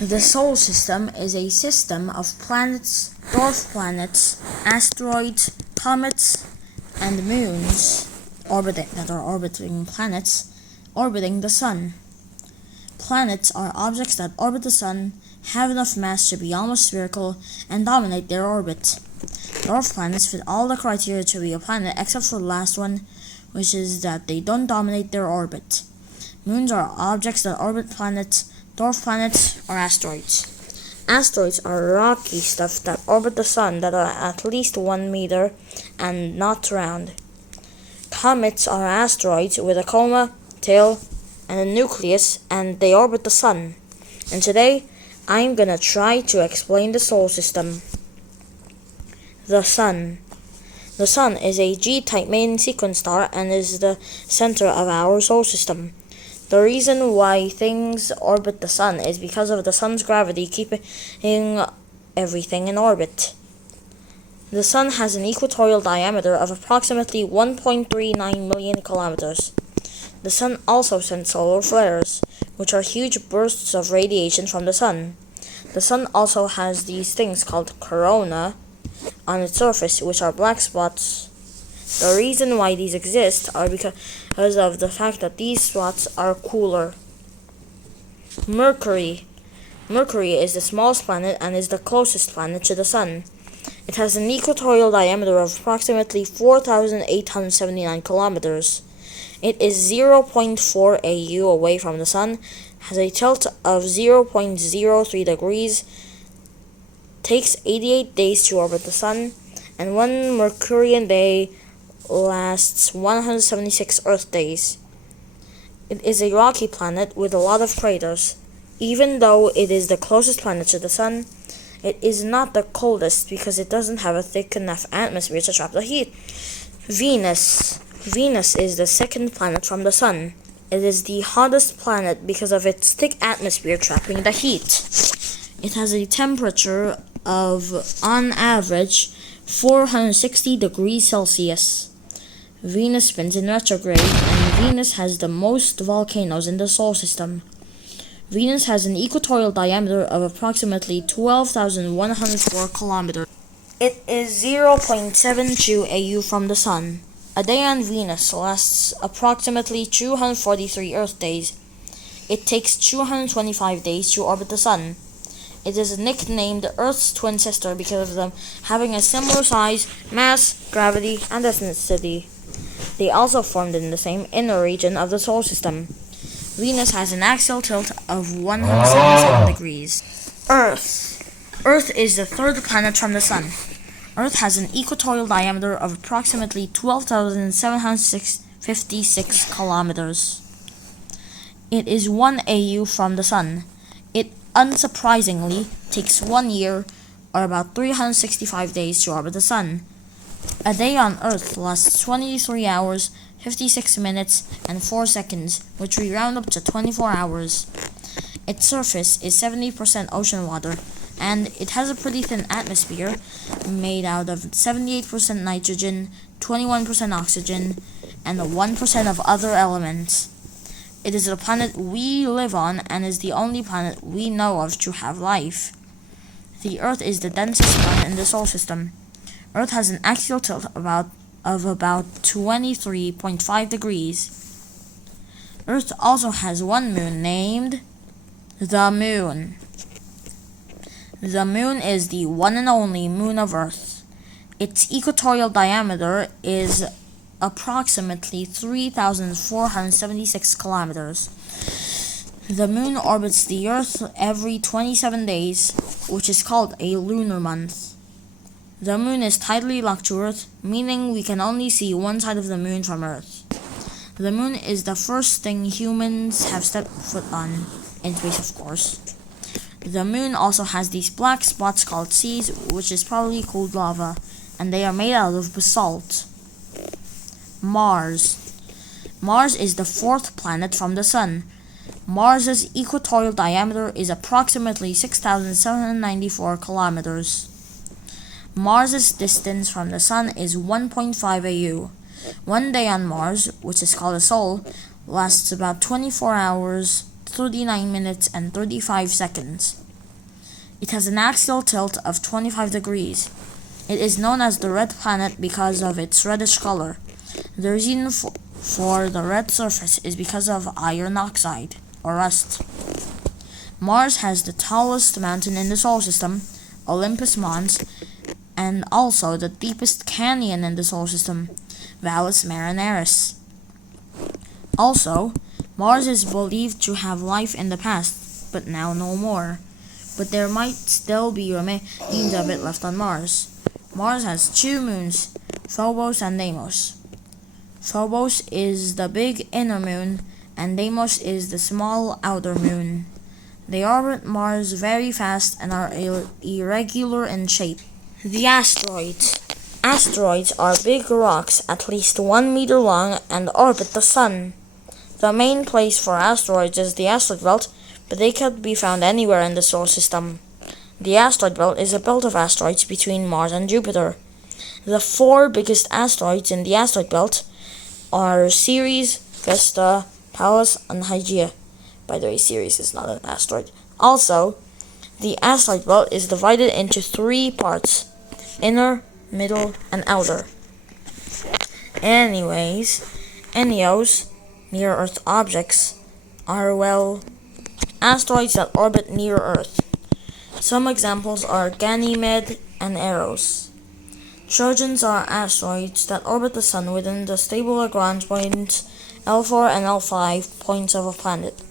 The solar system is a system of planets, dwarf planets, asteroids, comets, and moons orbiting planets orbiting the sun. Planets are objects that orbit the sun, have enough mass to be almost spherical, and dominate their orbit. Dwarf planets fit all the criteria to be a planet except for the last one, which is that they don't dominate their orbit. Moons are objects that orbit planets, dwarf planets, or asteroids. Asteroids are rocky stuff that orbit the sun that are at least 1 meter and not round. Comets are asteroids with a coma, tail, and a nucleus, and they orbit the sun. And today, I'm gonna try to explain the solar system. The Sun. The Sun is a G-type main sequence star and is the center of our solar system. The reason why things orbit the sun is because of the sun's gravity keeping everything in orbit. The sun has an equatorial diameter of approximately 1.39 million kilometers. The sun also sends solar flares, which are huge bursts of radiation from the sun. The sun also has these things called corona on its surface, which are black spots. The reason why these exist are because of the fact that these spots are cooler. Mercury. Mercury is the smallest planet and is the closest planet to the sun. It has an equatorial diameter of approximately 4,879 kilometers. It is 0.4 AU away from the sun, has a tilt of 0.03 degrees, takes 88 days to orbit the sun, and one Mercurian day lasts 176 Earth days. It is a rocky planet with a lot of craters. Even though it is the closest planet to the sun, it is not the coldest because it doesn't have a thick enough atmosphere to trap the heat. Venus. Venus is the second planet from the sun. It is the hottest planet because of its thick atmosphere trapping the heat. It has a temperature of, on average, 460 degrees Celsius. Venus spins in retrograde, and Venus has the most volcanoes in the solar system. Venus has an equatorial diameter of approximately 12,104 kilometers. It is 0.72 AU from the sun. A day on Venus lasts approximately 243 Earth days. It takes 225 days to orbit the sun. It is nicknamed Earth's twin sister because of them having a similar size, mass, gravity, and density. They also formed in the same inner region of the solar system. Venus has an axial tilt of 177 degrees. Earth. Earth is the third planet from the sun. Earth has an equatorial diameter of approximately 12,756 kilometers. It is 1 AU from the sun. It unsurprisingly takes 1 year, or about 365 days, to orbit the sun. A day on Earth lasts 23 hours, 56 minutes, and 4 seconds, which we round up to 24 hours. Its surface is 70% ocean water, and it has a pretty thin atmosphere made out of 78% nitrogen, 21% oxygen, and 1% of other elements. It is the planet we live on and is the only planet we know of to have life. The Earth is the densest planet in the solar system. Earth has an axial tilt of about 23.5 degrees. Earth also has one moon named the Moon. The Moon is the one and only moon of Earth. Its equatorial diameter is approximately 3,476 kilometers. The Moon orbits the Earth every 27 days, which is called a lunar month. The Moon is tidally locked to Earth, meaning we can only see one side of the Moon from Earth. The Moon is the first thing humans have stepped foot on, in space of course. The Moon also has these black spots called seas, which is probably cooled lava, and they are made out of basalt. Mars. Mars is the fourth planet from the sun. Mars's equatorial diameter is approximately 6,794 kilometers. Mars's distance from the sun is 1.5 AU. 1 day on Mars, which is called a sol, lasts about 24 hours, 39 minutes, and 35 seconds. It has an axial tilt of 25 degrees. It is known as the red planet because of its reddish color. The reason for the red surface is because of iron oxide, or rust. Mars has the tallest mountain in the solar system, Olympus Mons, and also the deepest canyon in the solar system, Valles Marineris. Also, Mars is believed to have life in the past, but now no more. But there might still be remains of it left on Mars. Mars has 2 moons, Phobos and Deimos. Phobos is the big inner moon, and Deimos is the small outer moon. They orbit Mars very fast and are irregular in shape. The asteroids. Asteroids are big rocks at least 1 meter long and orbit the Sun. The main place for asteroids is the asteroid belt, but they could be found anywhere in the solar system. The asteroid belt is a belt of asteroids between Mars and Jupiter. The 4 biggest asteroids in the asteroid belt are Ceres, Vesta, Pallas, and Hygiea. By the way, Ceres is not an asteroid. Also, the asteroid belt is divided into 3 parts: inner, middle, and outer. Anyways, NEOs, near-Earth objects, are, asteroids that orbit near Earth. Some examples are Ganymede and Eros. Trojans are asteroids that orbit the Sun within the stable Lagrange points L4 and L5 points of a planet.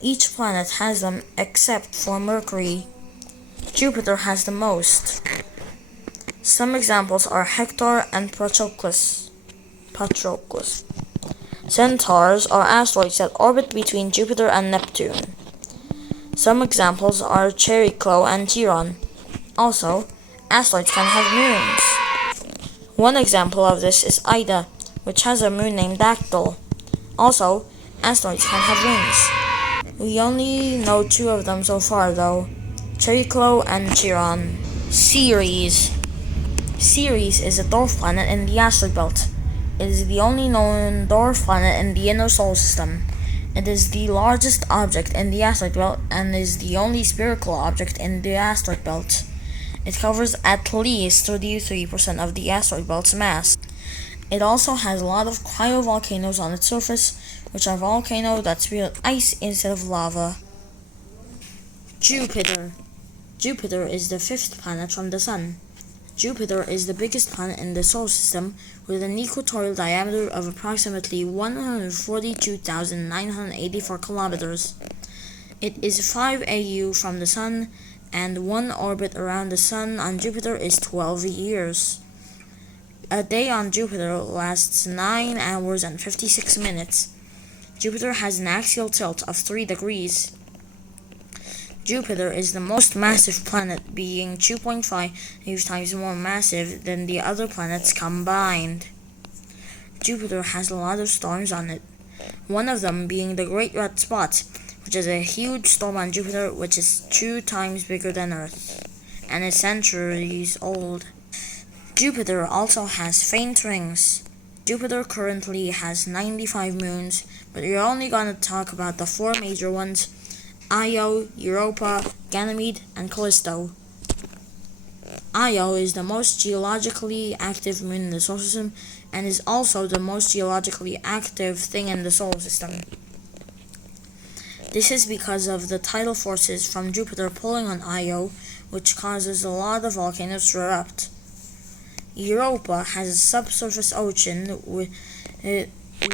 Each planet has them except for Mercury. Jupiter has the most. Some examples are Hector and Patroclus. Centaurs are asteroids that orbit between Jupiter and Neptune. Some examples are Chericlo and Chiron. Also, asteroids can have moons. One example of this is Ida, which has a moon named Dactyl. Also, asteroids can have rings. We only know 2 of them so far though, Chericlo and Chiron. Ceres. Ceres is a dwarf planet in the asteroid belt. It is the only known dwarf planet in the inner solar system. It is the largest object in the asteroid belt and is the only spherical object in the asteroid belt. It covers at least 33% of the asteroid belt's mass. It also has a lot of cryovolcanoes on its surface, which are volcanoes that spew ice instead of lava. Jupiter. Jupiter is the 5th planet from the Sun. Jupiter is the biggest planet in the solar system with an equatorial diameter of approximately 142,984 kilometers. It is 5 AU from the Sun, and 1 orbit around the Sun on Jupiter is 12 years. A day on Jupiter lasts 9 hours and 56 minutes. Jupiter has an axial tilt of 3 degrees. Jupiter is the most massive planet, being 2.5 times more massive than the other planets combined. Jupiter has a lot of storms on it, one of them being the Great Red Spot, which is a huge storm on Jupiter which is 2 times bigger than Earth, and is centuries old. Jupiter also has faint rings. Jupiter currently has 95 moons, but we're only going to talk about the 4 major ones: Io, Europa, Ganymede, and Callisto. Io is the most geologically active moon in the solar system and is also the most geologically active thing in the solar system. This is because of the tidal forces from Jupiter pulling on Io, which causes a lot of volcanoes to erupt. Europa has a subsurface ocean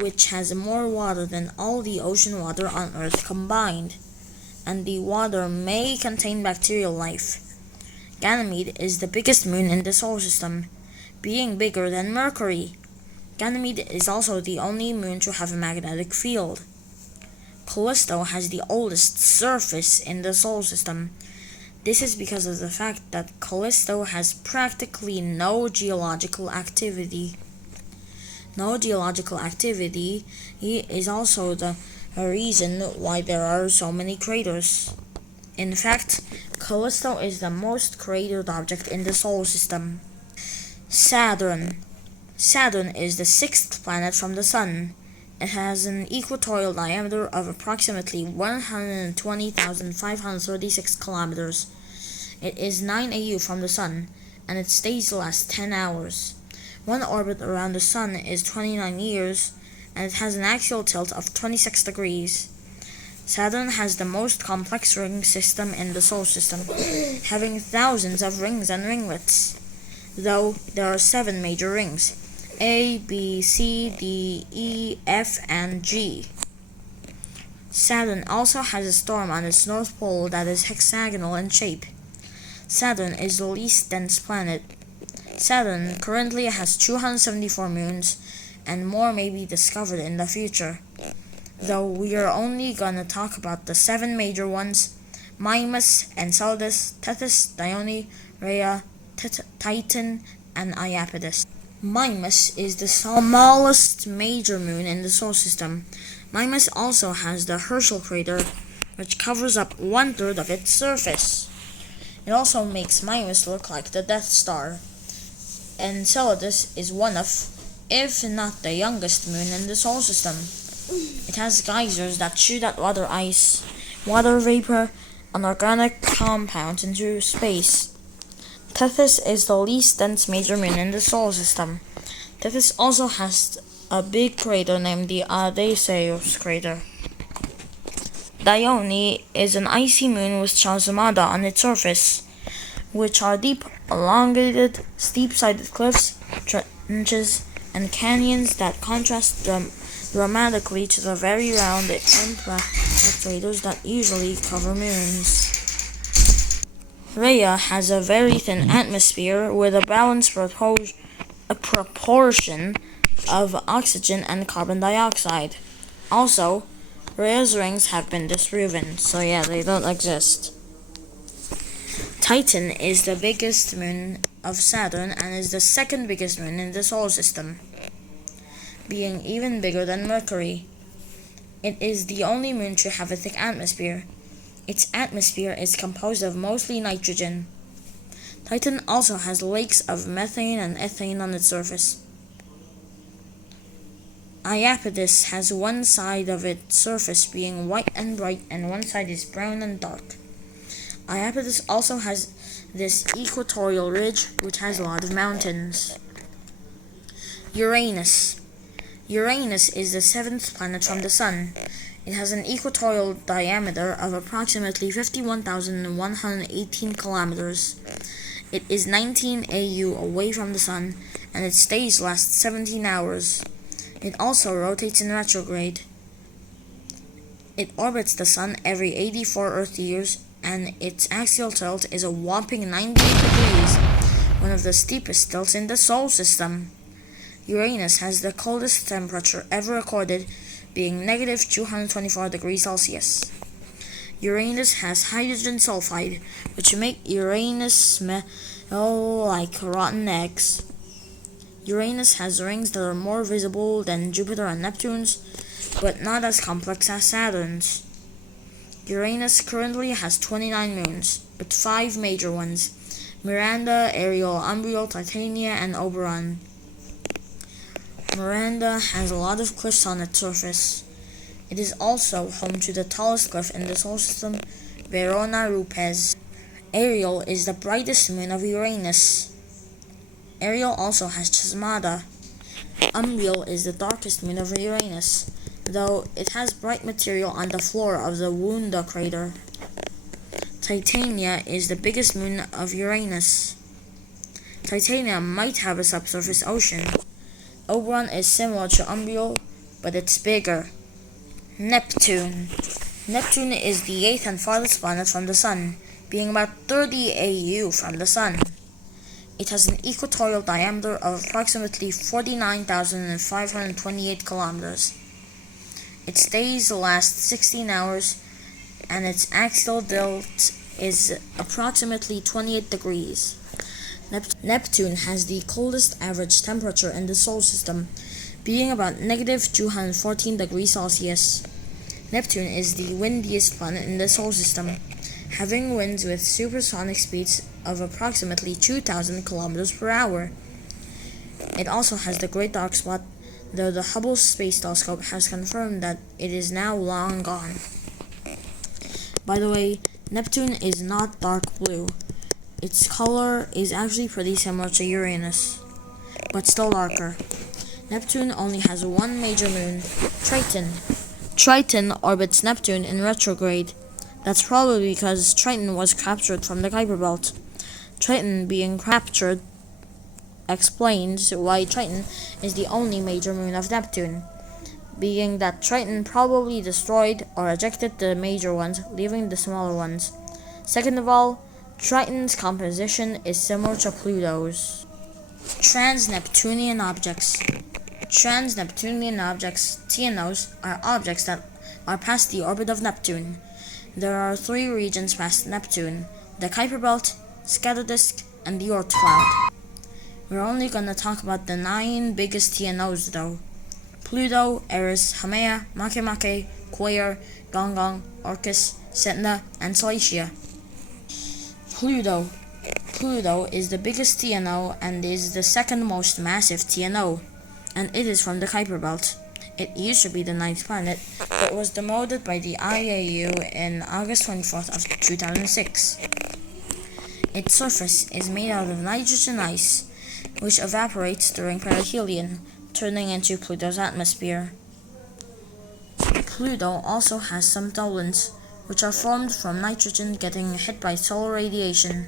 which has more water than all the ocean water on Earth combined, and the water may contain bacterial life. Ganymede is the biggest moon in the solar system, being bigger than Mercury. Ganymede is also the only moon to have a magnetic field. Callisto has the oldest surface in the solar system. This is because of the fact that Callisto has practically no geological activity. No geological activity is also the reason why there are so many craters. In fact, Callisto is the most cratered object in the solar system. Saturn. Saturn is the 6th planet from the Sun. It has an equatorial diameter of approximately 120,536 kilometers. It is 9 AU from the Sun, and its stage lasts 10 hours. One orbit around the Sun is 29 years, and it has an axial tilt of 26 degrees. Saturn has the most complex ring system in the solar system, having thousands of rings and ringlets, though there are 7 major rings: A, B, C, D, E, F, and G. Saturn also has a storm on its north pole that is hexagonal in shape. Saturn is the least dense planet. Saturn currently has 274 moons, and more may be discovered in the future. Though we are only gonna talk about the 7 major ones: Mimas, Enceladus, Tethys, Dione, Rhea, Titan, and Iapetus. Mimas is the smallest major moon in the solar system. Mimas also has the Herschel crater, which covers up 1/3 of its surface. It also makes Mimas look like the Death Star. Enceladus is one of, if not the youngest moon in the solar system. It has geysers that shoot out water ice, water vapor, and organic compounds into space. Tethys is the least dense major moon in the solar system. Tethys also has a big crater named the Asteroids crater. Dione is an icy moon with chasmata on its surface, which are deep, elongated, steep-sided cliffs, trenches, and canyons that contrast dramatically to the very round and flat craters that usually cover moons. Rhea has a very thin atmosphere with a balanced proportion of oxygen and carbon dioxide. Also, Rhea's rings have been disproven, so yeah, they don't exist. Titan is the biggest moon of Saturn and is the second biggest moon in the solar system, being even bigger than Mercury. It is the only moon to have a thick atmosphere. Its atmosphere is composed of mostly nitrogen. Titan also has lakes of methane and ethane on its surface. Iapetus has one side of its surface being white and bright, and one side is brown and dark. Iapetus also has this equatorial ridge, which has a lot of mountains. Uranus. Uranus is the 7th planet from the Sun. It has an equatorial diameter of approximately 51,118 kilometers. It is 19 AU away from the Sun, and its stage lasts 17 hours. It also rotates in retrograde. It orbits the Sun every 84 Earth years, and its axial tilt is a whopping 98 degrees, one of the steepest tilts in the solar system. Uranus has the coldest temperature ever recorded, being negative 224 degrees Celsius. Uranus has hydrogen sulfide, which make Uranus smell like rotten eggs. Uranus has rings that are more visible than Jupiter and Neptune's, but not as complex as Saturn's. Uranus currently has 29 moons, but 5 major ones: Miranda, Ariel, Umbriel, Titania, and Oberon. Miranda has a lot of cliffs on its surface. It is also home to the tallest cliff in the solar system, Verona Rupes. Ariel is the brightest moon of Uranus. Ariel also has chasmata. Umbriel is the darkest moon of Uranus, though it has bright material on the floor of the Wunda crater. Titania is the biggest moon of Uranus. Titania might have a subsurface ocean. Oberon is similar to Umbriel, but it's bigger. Neptune. Neptune is the 8th and farthest planet from the Sun, being about 30 AU from the Sun. It has an equatorial diameter of approximately 49,528 kilometers. Its days last 16 hours, and its axial tilt is approximately 28 degrees. Neptune has the coldest average temperature in the solar system, being about negative 214 degrees Celsius. Neptune is the windiest planet in the solar system, having winds with supersonic speeds of approximately 2,000 kilometers per hour. It also has the Great Dark Spot, though the Hubble Space Telescope has confirmed that it is now long gone. By the way, Neptune is not dark blue. Its color is actually pretty similar to Uranus, but still darker. Neptune only has one major moon, Triton. Triton orbits Neptune in retrograde. That's probably because Triton was captured from the Kuiper Belt. Triton being captured explains why Triton is the only major moon of Neptune, being that Triton probably destroyed or ejected the major ones, leaving the smaller ones. Second of all, Triton's composition is similar to Pluto's. Trans-Neptunian objects. Trans-Neptunian objects, TNOs, are objects that are past the orbit of Neptune. There are 3 regions past Neptune: the Kuiper Belt, Scatter Disk, and the Oort cloud. We're only gonna talk about the 9 biggest TNOs though: Pluto, Eris, Haumea, Makemake, Quaoar, Gonggong, Orcus, Sedna, and Salacia. Pluto is the biggest TNO and is the second most massive TNO, and it is from the Kuiper Belt. It used to be the 9th planet, but was demoted by the IAU in August 24th of 2006. Its surface is made out of nitrogen ice, which evaporates during perihelion, turning into Pluto's atmosphere. Pluto also has some tholins, which are formed from nitrogen getting hit by solar radiation.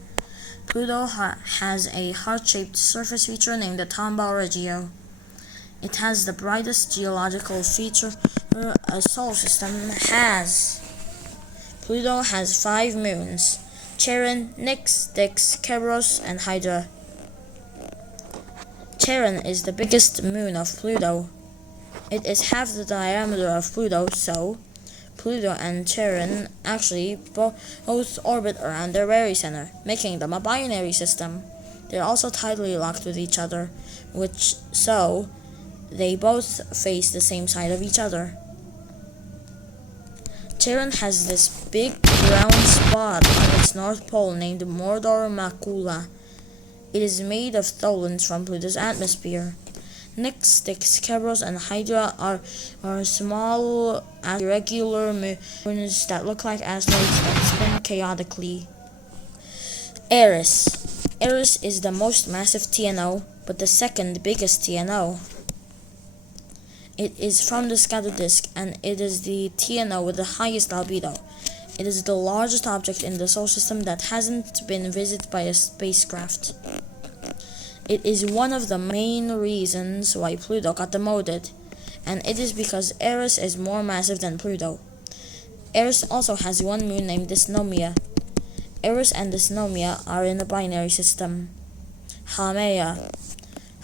Pluto has a heart-shaped surface feature named the Tombaugh Regio. It has the brightest geological feature a solar system has. Pluto has 5 moons: Charon, Nix, Styx, Cerberus, and Hydra. Charon is the biggest moon of Pluto. It is half the diameter of Pluto, so Pluto and Charon actually both orbit around their very center, making them a binary system. They're also tidally locked with each other, so they both face the same side of each other. Charon has this big brown spot on its north pole named Mordor Macula. It is made of tholins from Pluto's atmosphere. Nix, Styx, Cerberus, and Hydra are small, irregular moons that look like asteroids that spin chaotically. Eris. Eris is the most massive TNO, but the second biggest TNO. It is from the Scatter Disk, and it is the TNO with the highest albedo. It is the largest object in the solar system that hasn't been visited by a spacecraft. It is one of the main reasons why Pluto got demoted, and it is because Eris is more massive than Pluto. Eris also has one moon named Dysnomia. Eris and Dysnomia are in a binary system. Haumea.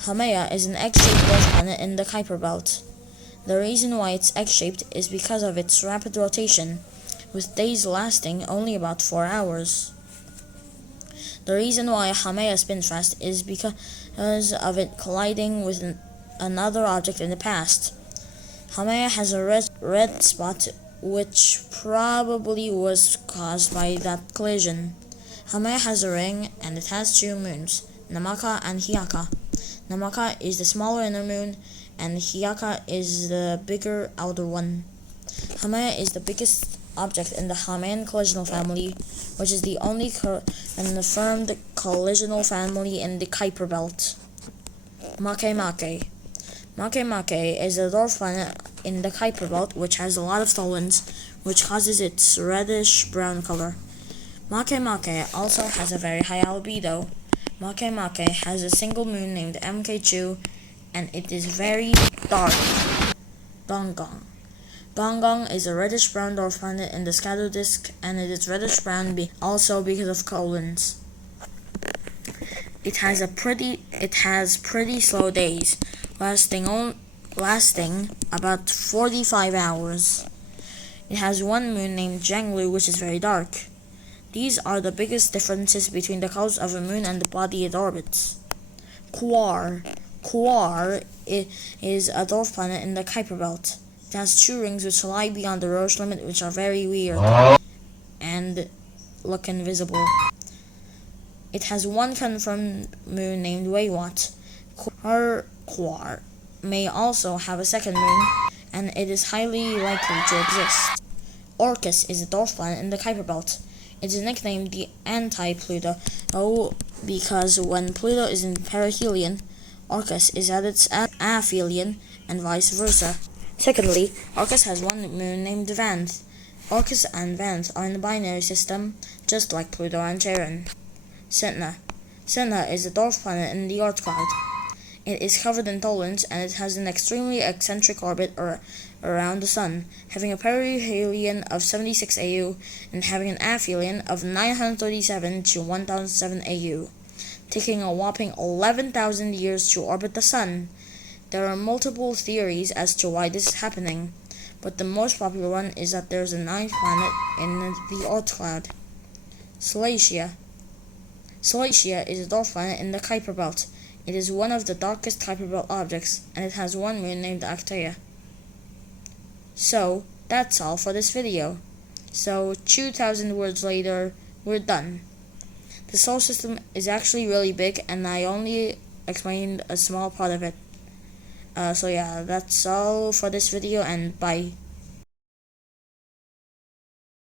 Haumea is an egg-shaped dwarf planet in the Kuiper Belt. The reason why it's egg-shaped is because of its rapid rotation, with days lasting only about 4 hours. The reason why Haumea spins fast is because of it colliding with another object in the past. Haumea has a red spot, which probably was caused by that collision. Haumea has a ring, and it has 2 moons, Namaka and Hiaka. Namaka is the smaller inner moon, and Hiaka is the bigger outer one. Haumea is the biggest object in the Haumean collisional family, which is the only confirmed collisional family in the Kuiper Belt. Makemake. Makemake is a dwarf planet in the Kuiper Belt, which has a lot of tholins, which causes its reddish-brown color. Makemake also has a very high albedo. Makemake has a single moon named MK2, and it is very dark. Gonggong. Gonggong is a reddish-brown dwarf planet in the Scatter Disk, and it is reddish-brown also because of colons. It has pretty slow days, lasting about 45 hours. It has one moon named Jianglu, which is very dark. These are the biggest differences between the colors of a moon and the body it orbits. Quaoar. Quaoar is a dwarf planet in the Kuiper Belt. It has 2 rings which lie beyond the Roche limit, which are very weird and look invisible. It has one confirmed moon named Weiwat. Quaoar may also have a second moon, and it is highly likely to exist. Orcus is a dwarf planet in the Kuiper Belt. It is nicknamed the anti-Pluto Oh, because when Pluto is in perihelion, Orcus is at its aphelion, and vice versa. Secondly, Orcus has one moon named Vanth. Orcus and Vanth are in the binary system, just like Pluto and Charon. Sedna. Sedna is a dwarf planet in the Oort cloud. It is covered in tholins, and it has an extremely eccentric orbit around the Sun, having a perihelion of 76 AU and having an aphelion of 937 to 1007 AU, taking a whopping 11,000 years to orbit the Sun. There are multiple theories as to why this is happening, but the most popular one is that there is a ninth planet in the Oort cloud. Salacia. Salacia is a dwarf planet in the Kuiper belt. It is one of the darkest Kuiper belt objects, and it has one moon named Actea. So, that's all for this video. So, 2,000 words later, we're done. The solar system is actually really big, and I only explained a small part of it. So yeah, that's all for this video, and bye.